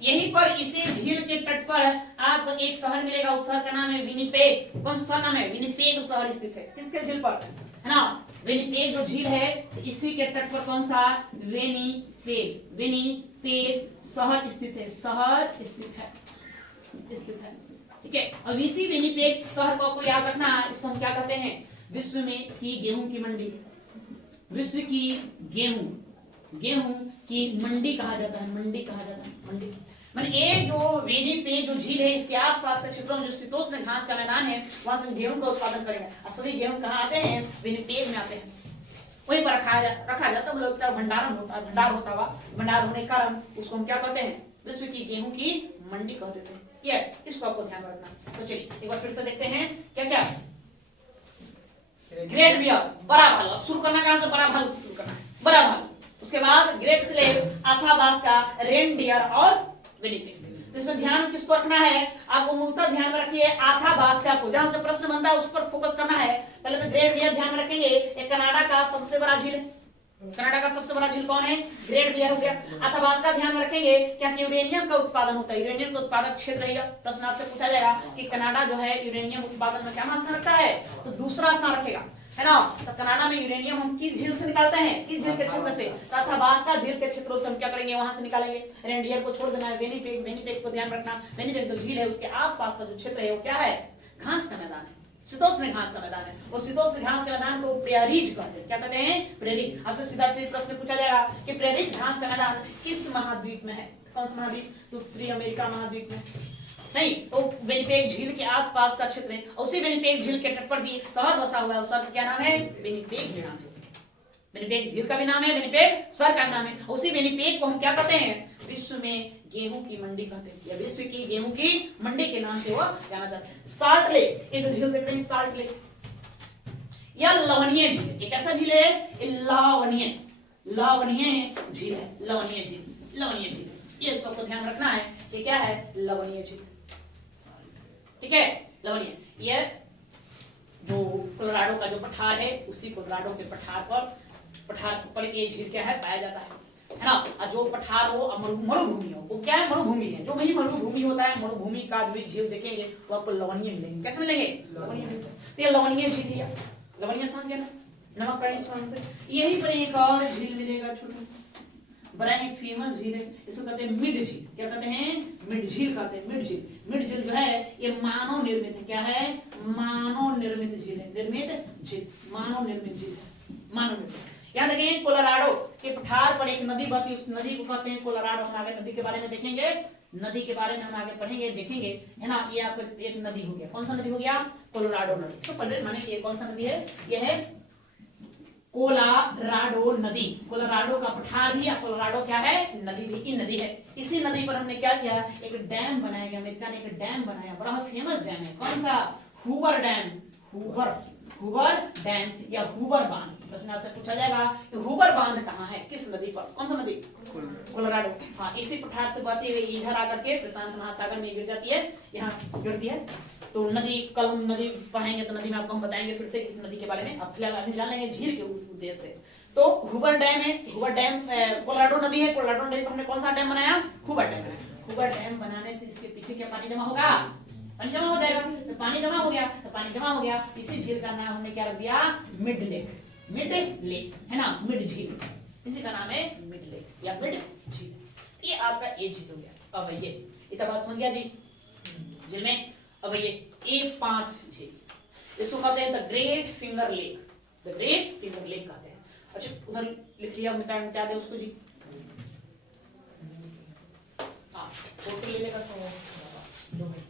यहीं पर इसी झील के तट पर आपको एक शहर मिलेगा, उस शहर का नाम है विनिपेग। कौन सा शहर नाम है, विनिपेग शहर स्थित है, किसके झील पर, है ना, विनिपेग जो झील है, इसी के तट पर कौन सा, विनिपेग, विनिपेग शहर स्थित है, शहर स्थित है, स्थित है, ठीक है। अब इसी विनिपेग शहर को आपको याद रखना, इसको हम क्या कहते हैं, विश्व में की गेहूं की मंडी, विश्व की गेहूं की मंडी कहा जाता है, मंडी कहा जाता है, मंडी। माने ये जो विनिपेग जो झील है, इसके आसपास के क्षेत्रों में जो शीतोष्ण घास का मैदान है, वहां से गेहूं का उत्पादन करेंगे। और सभी गेहूं कहाँ आते हैं, विनिपेग में आते हैं, वहीं पर रखा जाता है, लोग भंडारण होता है, भंडार होता हुआ, भंडार होने के कारण उसको हम क्या कहते हैं, विश्व की गेहूं की मंडी कहते थे। ये इसको आपको ध्यान रखना। तो चलिए एक बार फिर से देखते हैं क्या क्या, ग्रेट बियर, बड़ा भालू। शुरू करना कहां से, बड़ा भालू से शुरू करना है, बड़ा भालू। उसके बाद ग्रेट स्लेव, आथाबास्का, रेन डियर और विनिपेग। इसमें ध्यान किसको रखना है, आपको मूलतः ध्यान में रखिए आथाबास्का को, जहां से प्रश्न बनता है उस पर फोकस करना है। पहले तो ग्रेट बियर ध्यान में रखेंगे, एक कनाडा का सबसे बड़ा झील है, कनाडा का सबसे बड़ा झील कौन है, ग्रेट बियर हो गया। आथाबास्का ध्यान में रखेंगे, क्या यूरेनियम का उत्पादन होता है, यूरेनियम का उत्पादक क्षेत्र रहेगा। प्रश्न आपसे पूछा जाएगा कि कनाडा जो है यूरेनियम उत्पादन में क्या स्थान रखता है, तो दूसरा स्थान रखेगा, है ना। तो कनाडा में यूरेनियम हम किस झील से निकालते हैं, किस झील के क्षेत्र से, आथाबास्का झील के क्षेत्रों से हम क्या करेंगे, वहां से निकालेंगे। रेनडियर को छोड़ देना है, विनिपेग, विनिपेग को ध्यान रखना। विनिपेग जो झील है उसके आसपास का जो क्षेत्र है वो क्या है, घास का मैदान है, शीतोष्ण घास का मैदान है। और शीतोष्ण घास के मैदान को प्रेरिज कहते हैं, क्या कहते हैं, प्रेरिज। आपसे सीधा सीधा प्रश्न पूछा जाएगा कि प्रेरिज घास का मैदान किस महाद्वीप में है, कौन सा महाद्वीप, तो उत्तरी अमेरिका महाद्वीप में नहीं, तो विनिपेग झील के आसपास का क्षेत्र है। उसी विनिपेग झील के तट पर भी एक शहर बसा हुआ है, उस शहर का क्या नाम है, विनिपेग नाम है। विनिपेग झील का भी नाम है, विनिपेग शहर का नाम है। उसी विनिपेग को हम क्या कहते हैं, विश्व में गेहूं की मंडी कहते हैं, या विश्व की गेहूं की मंडी के नाम से वो जाना जाता है। साल्ट लेक, एक झील देखते हैं, साल्ट लेक या लवणीय झील। एक ऐसा झील है, लवणीय झील है, लवणीय झील, लवणीय झील। ये इसको आपको ध्यान रखना है, ये क्या है, लवणीय झील, ठीक है, लवणीय। ये जो कोलोराडो का जो पठार है, उसी कोलोराडो के पठार पर ये झील क्या है, पाया जाता है ना। और जो पठार हो मरुभूमि हो, वो क्या है, मरुभूमि है। जो वही मरुभूमि होता है, मरुभूमि का जो झील देखेंगे वो आपको लवणीय मिलेंगे। कैसे मिलेंगे, लवणीय। तो ये लवणीय झील है, लवणीय समझ गए ना, नमक का स्वान से। यही पर एक और झील मिलेगा, छोटा बड़ा ही फेमस झील है, इसको कहते हैं मिड झील। क्या कहते हैं, मिड झील कहते हैं, मिड झील। मिड झील जो है ये मानव निर्मित है, क्या है, मानव निर्मित झील है, निर्मित झील, मानव निर्मित झील, मानव निर्मित। यहाँ देखिए कोलोराडो के पठार पर एक नदी बहती है, उस नदी को कहते हैं कोलोराडो। हम आगे नदी के बारे में देखेंगे, नदी के बारे में हम आगे पढ़ेंगे, देखेंगे, है ना। ये आपको एक नदी हो गया, कौन सा नदी हो गया, कोलोराडो नदी। तो पहले माने कि कौन सा नदी है, यह है कोलोराडो नदी। कोलोराडो का पठार भी, कोलोराडो क्या है, नदी भी, ये नदी है। इसी नदी पर हमने क्या किया, एक डैम बनाया गया, अमेरिका ने एक डैम बनाया, बड़ा फेमस डैम है। कौन सा, हूवर डैम, हूवर डैम या हूवर बांध। प्रश्न आपसे पूछा जाएगा कि हूवर बांध कहाँ है, किस नदी पर, कौन सा नदी, कोलोराडो। हाँ, इसी पठार से बहती हुई इधर आकर के प्रशांत महासागर में गिर जाती है, यहाँ गिरती है। तो नदी, कल हम नदी पढ़ेंगे तो नदी में आपको हम बताएंगे फिर से इस नदी के बारे में। अब फिलहाल अभी जान लेंगे झील के उद्देश्य से। तो हूवर डैम है, हूवर डैम कोलोराडो नदी है, कोलोराडो नदी पर हमने कौन सा डैम बनाया, हूवर डैम बनाया। हूवर डैम बनाने से इसके पीछे क्या पानी जमा होगा, पानी जमा हो जाएगा। तो पानी जमा हो गया, तो पानी जमा हो गया, इसी झील का नाम हमने क्या रख दिया, मिड लेक। मिड लेक है ना, मिड झील, इसी का नाम है मिड लेक या मिड झील। ये आपका ए झील हो गया। अब ये इतना बात समझ गया जी झील में। अब ये 5 झील, इसको कहते हैं the great finger lake, the great finger lake कहते हैं। अच्छा उधर लिख लिया, मिटा दे उसको जी। हाँ फोटो ले लेगा तो दो मिनट।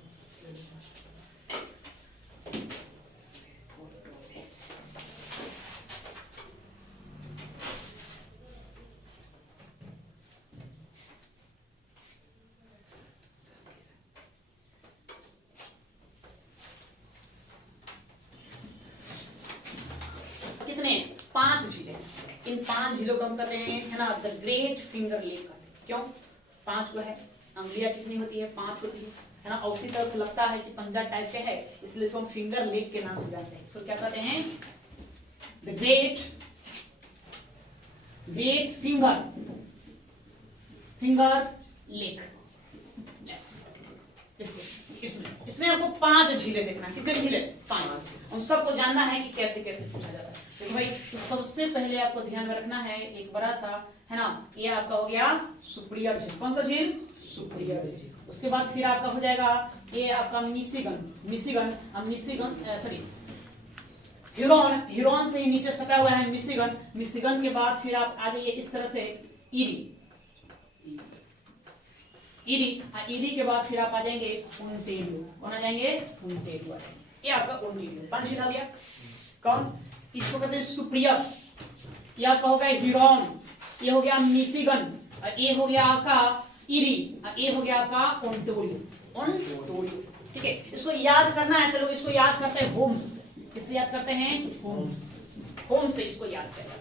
कितने 5 झीलें, इन 5 झीलों को हम कहते हैं है ना द ग्रेट फिंगर लेक कहते हैं। क्यों 5 को है, अंगुलियां कितनी होती है, 5 होती है ना, और उसी तरह से लगता है कि पंजा टाइप के है, इसलिए इसको हम फिंगर लेक के नाम से जानते हैं। सो क्या कहते हैं, द ग्रेट फिंगर लेक। इसमें आपको 5 झीलें देखना, कितने झीलें, 5, उन सबको जानना है कि कैसे कैसे पूछा जाता है। तो भाई तो सबसे पहले आपको ध्यान में रखना है एक बड़ा सा है ना, ये आपका हो गया सुप्रियर झील। कौन सा झील, सुप्रियर झील। उसके बाद फिर आपका हो जाएगा ये आपका मिशिगन सॉरी ह्यूरॉन से ही नीचे सटा हुआ है मिशिगन के बाद फिर आप आ जाइए इस तरह से ईरी के बाद फिर आप आ जाएंगे ओंटारियो। कौन आ जाएंगे, ओंटारियो। ये आपका ओंटारियो 5 झील आ गया। कौन, इसको कहते हैं सुप्रियर, ये आपका हो गया ह्यूरॉन, ये हो गया मिशिगन, और ये हो गया आपका ईरी, और ये हो गया आपका ओंटारियो। ठीक है, इसको याद करना है तो लोग इसको याद करते हैं होम्स। किससे याद करते हैं, होम्स से इसको याद करते हैं।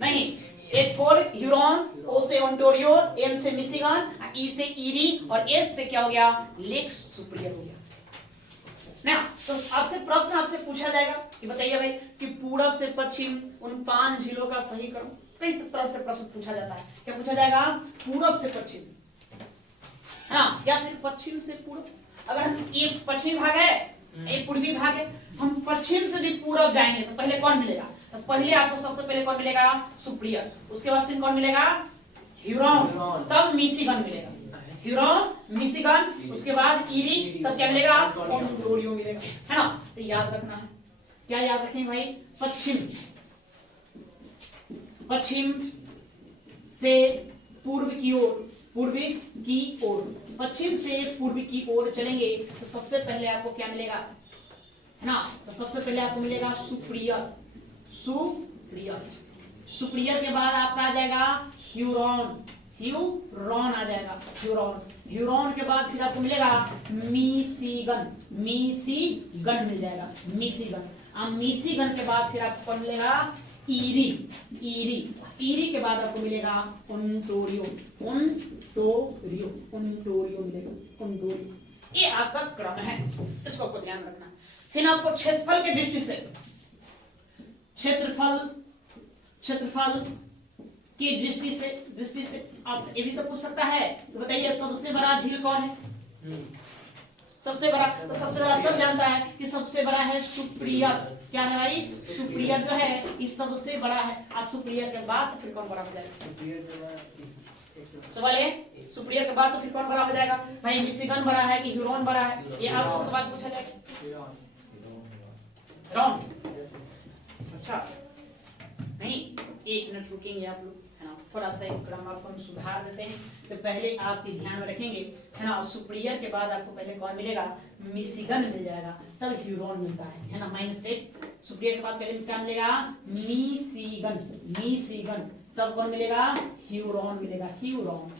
नहीं, एक कोड ह्यूरॉन, ओ से ओंटारियो, एम से मिशिगन, ई से ईरी, और एस से क्या हो गया, लेक सुप्रियर हो गया ना। तो आपसे प्रश्न आपसे पूछा जाएगा कि बताइए भाई कि पूरब से पश्चिम उन 5 झीलों का सही क्रम। किस तरह से प्रश्न पूछा जाता है, क्या पूछा जाएगा, पूरब से पश्चिम हाँ, या फिर पश्चिम से पूर्व। अगर हम ये पश्चिमी भाग है, ये पूर्वी भाग है, हम पश्चिम से भी पूरब जाएंगे तो पहले कौन मिलेगा, तो पहले आपको सबसे पहले कौन मिलेगा, सुप्रियर। उसके बाद फिर कौन मिलेगा, ह्यूरॉन, तब मिशिगन मिलेगा, ह्यूरॉन मिशिगन, उसके बाद ईरी, तब क्या मिलेगा, ओंटारियो मिलेगा, है ना। तो याद रखना है, क्या याद रखेंगे भाई, पश्चिम से पूर्व की ओर, पश्चिम से पूर्व की ओर चलेंगे तो सबसे पहले आपको क्या मिलेगा, है ना, तो सबसे पहले आपको मिलेगा सुप्रियर। सुप्रियर के बाद आपका आ जाएगा ह्यूरॉन आ जाएगा, ह्यूरॉन के बाद फिर आपको मिलेगा मिशिगन मिल जाएगा, मिशिगन के बाद फिर आपको मिलेगा ईरी के बाद आपको मिलेगा ओंटारियो मिलेगा, ये आपका क्रम है, इसको आपको ध्यान रखना। फिर आपको क्षेत्रफल के दृष्टि से, क्षेत्रफल की दृष्टि से आपसे ये भी तो पूछ सकता है, तो बताइए सबसे बड़ा झील कौन है, सबसे बड़ा, तो सबसे बड़ा सब जानता है कि सबसे बड़ा है सुप्रियर। क्या है भाई, सुप्रियर जो है ये सबसे बड़ा है, और सुप्रियर के बाद फिर कौन बड़ा हो जाएगा, सवाल है सुप्रियर के बाद तो फिर कौन बड़ा हो जाएगा भाई, मिशिगन बड़ा है कि ह्यूरॉन बड़ा है, ये आपसे सवाल पूछा जाएगा। ह्यूरॉन, अच्छा नहीं, 1 मिनट रुकेंगे आप लोग, है ना, थोड़ा सा एक क्रम आपको हम सुधार देते हैं। तो पहले आपके ध्यान में रखेंगे, है ना, सुप्रियर के बाद आपको पहले कौन मिलेगा, मिशिगन मिल जाएगा, तब ह्यूरॉन मिलता है ना, माइंड स्टेट। सुप्रियर के बाद पहले क्या मिलेगा, मिशिगन, तब कौन मिलेगा, ह्यूरॉन मिलेगा, ह्यूरॉन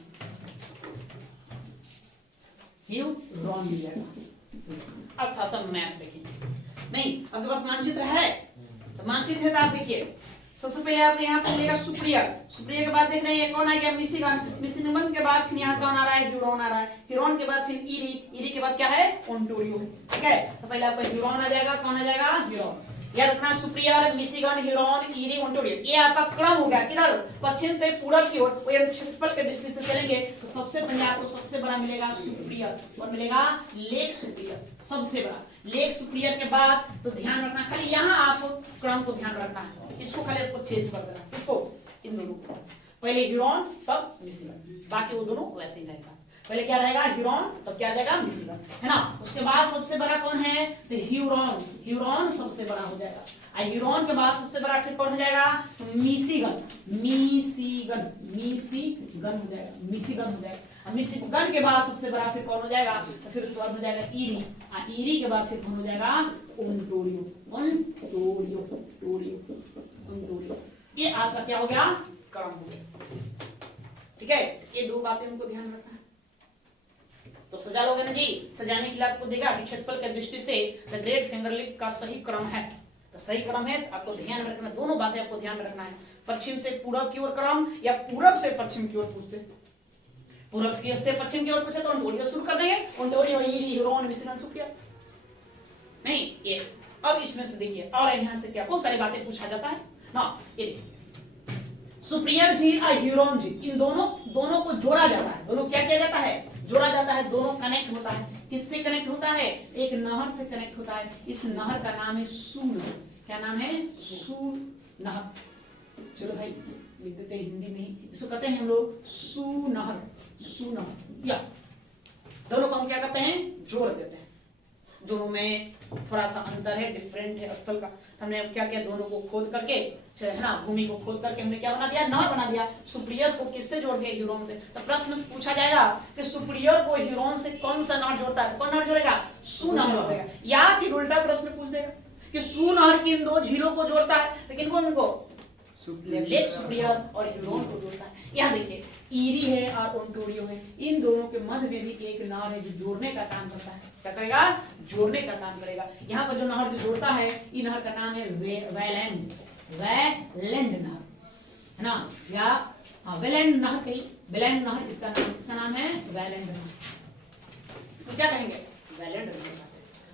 मिल जाएगा। अब थोड़ा सा मैप देखिए, नहीं आपके पास मानचित्र है, तो मानचित्र है तो आप देखिए, सबसे पहले आपको यहाँ पे मिलेगा सुप्रियर के बाद देख रहे हैं कौन आ गया, मिशिगन के बाद फिर यहाँ कौन आ रहा है, ह्यूरॉन आ रहा है, ह्यूरॉन के बाद फिर ईरी के बाद क्या है, ओंटारियो। ठीक है, तो पहले आपका ह्यूरॉन आ जाएगा, कौन आ जाएगा, याद रखना superior, Michigan, Huron, eerie, Ontario, ये आपका क्रम हो गया। किधर? पश्चिम से पूरब की ओर। वो हम क्षेत्रफल के दृष्टि से चलेंगे तो सबसे पहले आपको सबसे बड़ा मिलेगा सुपीरियर, और मिलेगा लेक सुपीरियर, सबसे बड़ा लेक सुपीरियर के बाद। तो ध्यान रखना खाली यहाँ आपको क्रम को ध्यान रखना है, इसको खाली आपको चेंज कर देना, इसको इन दोनों को, पहले ह्यूरॉन तब मिशिगन, बाकी वो दोनों वैसे ही रहेगा। पहले क्या रहेगा? ह्यूरॉन, तब क्या जाएगा? मिशिगन, है ना। उसके बाद सबसे बड़ा कौन है? तो ह्यूरॉन, ह्यूरॉन सबसे बड़ा हो जाएगा। ह्यूरॉन के बाद सबसे बड़ा फिर कौन हो जाएगा? मिशिगन, मिशिगन, मिशिगन हो जाएगा, मिशिगन हो जाएगा। मिशिगन के बाद सबसे बड़ा फिर कौन हो जाएगा? तो फिर उसके बाद हो जाएगा ईरी, ईरी के बाद फिर कौन हो जाएगा? Ontario, Ontario, Ontario, Ontario. ये आपका क्या हो गया? क्रम हो गया। ठीक है, ये दो बातें हमको ध्यान रखना है। तो सजा लोगे ना जी, सजाने के लिए आपको देगा क्षेत्रफल के दृष्टि से द ग्रेट फिंगर लिप का सही क्रम है। तो सही क्रम है तो आपको ध्यान रखना, दोनों बातें आपको ध्यान रखना है। पश्चिम से पूरब की ओर क्रम या पूरब से पश्चिम की ओर पूछते, पूरब से पश्चिम की ओर पूछे तो ओंटारियो शुरू कर देंगे, Ontario, eerie, Huron, Michigan, superior. नहीं, ये अब इसमें से देखिए और यहाँ से क्या बहुत सारी बातें पूछा जाता है ना। ये देखिए सुपीरियर झील और ह्यूरॉन झील, इन दोनों को जोड़ा जाता है। दोनों क्या किया जाता है? जोड़ा जाता है, दोनों कनेक्ट होता है। किससे कनेक्ट होता है? एक नहर से कनेक्ट होता है। इस नहर का नाम है सू नहर। क्या नाम है? सू नहर। चलो भाई लिख देते हैं हिंदी में, इसको कहते हैं हम लोग सू नहर, सू नहर। या दोनों को हम क्या करते हैं? जोड़ देते हैं। दोनों में थोड़ा सा अंतर है, डिफरेंट है स्थल का। हमने क्या किया? दोनों को खोद करके, है ना, भूमि को खोद करके हमने क्या बना दिया? नहर बना दिया। सुपीरियर को किससे जोड़ दिया? ह्यूरॉन से। तो प्रश्न पूछा जाएगा कि सुपीरियर को ह्यूरॉन से कौन सा नहर जोड़ता है? कौन नहर जोड़ेगा? सू नहर जोड़ेगा। या फिर उल्टा प्रश्न पूछ देगा कि सू नहर किन दो झीलों को जोड़ता है, तो किनको? उनको लेक सुपीरियर और ह्यूरॉन को जोड़ता है। यहाँ देखिए ईरी है और ओंटारियो है, इन दोनों के मध्य में भी एक नहर है जो जोड़ने का काम करता है। क्या करेगा? जोड़ने का काम करेगा। यहाँ पर जो नहर जो जोड़ता है, ये नहर का नाम है वेलैंड, वेलैंड नहर, है ना, या वेलैंड नहर कही, वेलैंड नहर इसका नाम है वेलैंड नहर। इसको क्या कहेंगे? वेलैंड नहर,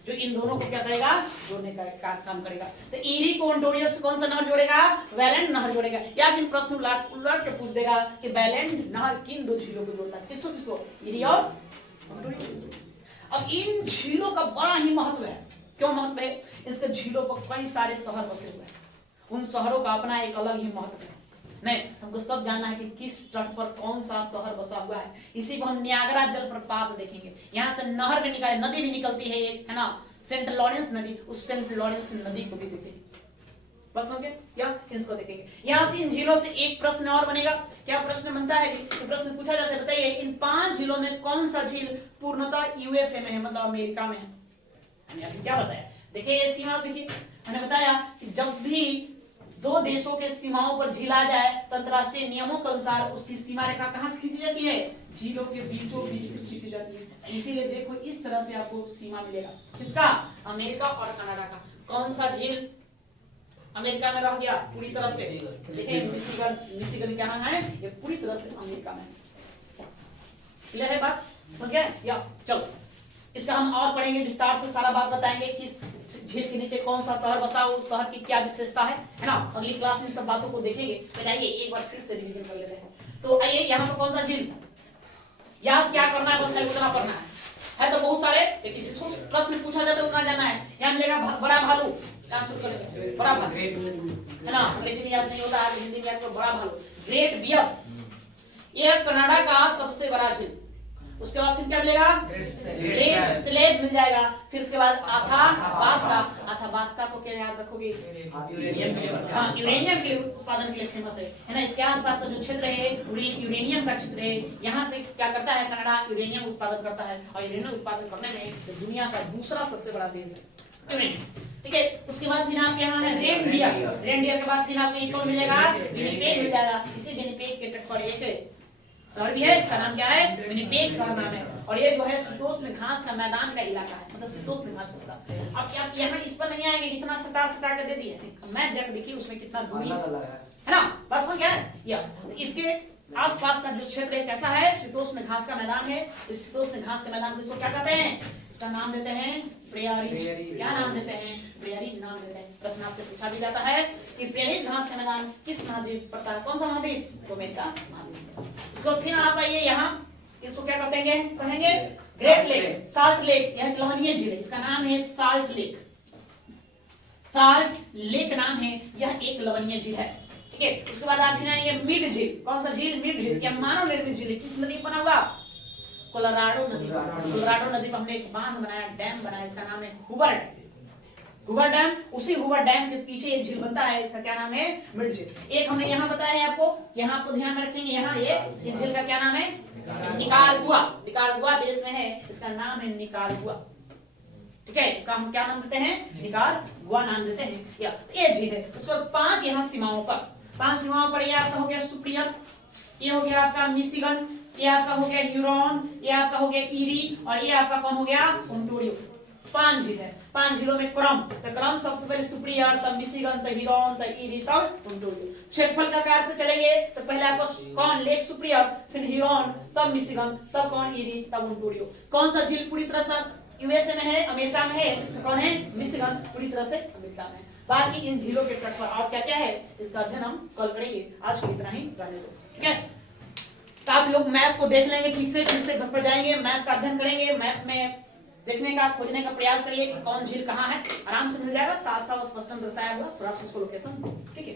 जो इन दोनों को क्या करेगा? जोड़ने का काम करेगा। तो ईरी को ओंटारियो से कौन सा नहर जोड़ेगा? वेलैंड नहर जोड़ेगा। या फिर प्रश्न उलट के पूछ देगा कि वेलैंड नहर किन दो झीलों को जोड़ता है? किसको किसको? ईरी और ओंटारियो। अब इन झीलों का बड़ा ही महत्व है। क्यों महत्व है? इसके झीलों पर कई सारे शहर बसे हुए हैं, उन शहरों का अपना एक अलग ही महत्व है। नहीं, हमको सब जानना है कि किस तट पर कौन सा शहर बसा हुआ है। इसी को हम नियाग्रा जलप्रपात देखेंगे। यहाँ से नहर भी निकाले, नदी भी निकलती है एक, है ना, सेंट लॉरेंस नदी। उस सेंट लॉरेंस नदी को भी देखेंगे। बस हो गया, या इसको देखेंगे। यहाँ से इन झीलों से एक प्रश्न और बनेगा। क्या प्रश्न बनता है? तो प्रश्न पूछा जाता है, बताइए इन 5 झीलों में कौन सा झील पूर्णतः यूएसए में है, मतलब अमेरिका में है। मैंने अभी क्या बताया? देखिए ये सीमा, देखिए मैंने बताया कि जब भी दो देशों के सीमाओं पर झील आ जाए तो अंतरराष्ट्रीय नियमों के अनुसार उसकी सीमा रेखा कहां से खींची जाती है? झीलों के बीचों बीच से खींची जाती है। इसीलिए देखो इस तरह से आपको सीमा मिलेगा। किसका? अमेरिका और कनाडा का। कौन सा झील अमेरिका में रह गया पूरी तरह से? देखिए मिशिगन, मिशिगन क्या है? ये पूरी तरह से अमेरिका में। क्लियर है बात? समझ गए? या चलो इसका हम और पढ़ेंगे, विस्तार से सारा बात बताएंगे किस झील के नीचे कौन सा शहर बसा, उस शहर की क्या विशेषता है ना। अगली क्लास में सब बातों को देखेंगे। बताइए एक बार फिर से रिवीजन कर लेते हैं। तो आइए यहाँ पर कौन सा झील याद क्या करना है? बस उतना पढ़ना है तो बहुत सारे, लेकिन जिसको प्रश्न पूछा जाता है उतना जाना है। यहाँ मिलेगा बड़ा भालू, बड़ा भालू, है ना, अंग्रेजी में याद नहीं होता है, हिंदी में याद करो, बड़ा भालू, ग्रेट बियर। यह कनाडा का सबसे बड़ा झील। उसके बाद फिर क्या मिलेगा? ग्रेट स्लेब मिल जाएगा। फिर उसके बाद अथाबास्का। अथाबास्का को क्या याद रखोगे? यूरेनियम के उत्पादन के लिए फेमस है ना। इसके आसपास का जो क्षेत्र है यूरेनियम का क्षेत्र है। यहाँ से क्या करता है? कनाडा यूरेनियम उत्पादन करता है, और यूरेनियम उत्पादन करने में दुनिया का दूसरा सबसे बड़ा देश है। ठीक है, उसके बाद फिर आपके यहाँ है रेनडियर। रेनडियर के बाद फिर आपको एक और मिलेगा, विनिपेग मिल जाएगा। इसी विनिपेग के तट पर एक शहर भी है, इसका नाम क्या है? विनिपेग शहर नाम है। और ये जो है शीतोष्ण घास का मैदान का इलाका है, मतलब शीतोष्ण घास होता है। अब आप यहाँ इस पर नहीं आएंगे, कितना सटा के दे दिए। मैं जब देखिए उसमें कितना दूरी है ना, बस हो गया। या इसके आसपास का जो क्षेत्र है कैसा है, शीतोष्ण घास का मैदान है। इस शीतोष्ण घास के मैदान को इसको क्या कहते हैं, इसका नाम देते हैं प्रेयरी। क्या नाम देते हैं, प्रेयरी नाम देते हैं। प्रश्न आपसे पूछा भी जाता है कि प्रेयरी घास का मैदान किस महाद्वीप पड़ता है, कौन सा महाद्वीप, तो अमेरिका महाद्वीप। इसको फिर आप आइए यहाँ, इसको क्या कहेंगे, कहेंगे ग्रेट लेक, साल्ट लेक, यह लवणीय झील है, इसका नाम है साल्ट लेक। साल्ट लेक नाम है, यह एक लवणीय झील है। ठीक है, उसके बाद आप आएंगे मिड झील। कौन सा झील, मिड झील। क्या मानव निर्मित झील है, किस नदी बना हुआ, कोलोराडो नदी। कोलोराडो नदी पर हमने एक बांध बनाया, डैम बनाया, इसका नाम है हूवर हूवर डैम। उसी हूवर डैम के पीछे एक झील बनता है, इसका क्या नाम है, मिड झील। एक हमने यहाँ बताया है आपको, यहाँ आपको ध्यान में रखेंगे, यहाँ ये झील का क्या नाम है, निकारागुआ। निकारागुआ देश में है, इसका नाम है निकारागुआ। ठीक है, इसका हम क्या नाम देते हैं, निकारागुआ नाम देते हैं। ये झील है। उसके बाद 5 यहाँ सीमाओं पर, 5 सीमाओं पर, ये आपका हो गया सुप्रियर, ये हो गया आपका मिशिगन, ये आपका हो गया ह्यूरॉन, ये आपका हो गया ईरी, और ये आपका कौन हो गया, ओंटारियो। 5 झील है। 5 झीलों में क्रम, तो क्रम सबसे पहले सुप्रियर, तब मिशिगन, तब ह्यूरॉन, तब ईरी, तब ओंटारियो। क्षेत्रफल का आकार से चलेंगे तो पहले आपको कौन, लेक सुप्रियर, फिर ह्यूरॉन, तब मिशिगन, तब कौन, ईरी, तब ओंटारियो। कौन सा झील पूरी तरह से यूएसए में है, अमेरिका में है, तो कौन है, मिशिगन, पूरी तरह से अमेरिका में है। बाकी इन झीलों के तट पर और क्या क्या है, इसका अध्ययन हम कल करेंगे। आज को इतना ही रहने दो। ठीक है, तो आप लोग मैप को देख लेंगे ठीक से, फिर से घर पर जाएंगे, मैप का अध्ययन करेंगे, मैप में देखने का, खोजने का प्रयास करिए कि कौन झील कहाँ है, आराम से मिल जाएगा, साफ साफ स्पष्ट दर्शाया हुआ, थोड़ा सा उसको लोकेशन। ठीक है।